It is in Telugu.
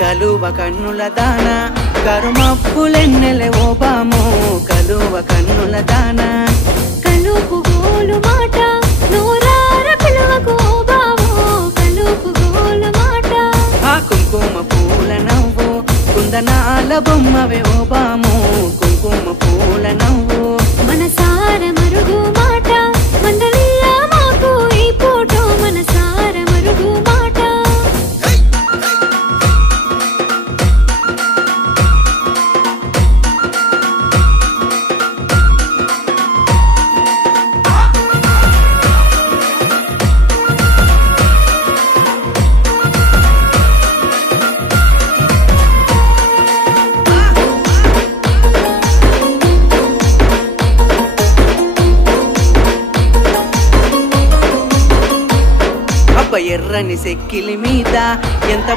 కలువ కన్నుల దాన కరుమప్పులెన్నెలే ఓ బాము కలువ కన్నుల దాన కలుపు గోలు మాట నోరార పిలువకు ఓ బావో కలుపు గోలు మాట ఆ కుంకుమ పూల నవ్వు కుందనాల బొమ్మవే ఓ బాము కుంకుమ పూల నవ్వు మనసార మరుగు మాట మందలియ మాకు ఈ ఫోటో మనసార మరుగు మాట ఎర్రని సెక్కిలి మీద ఎంత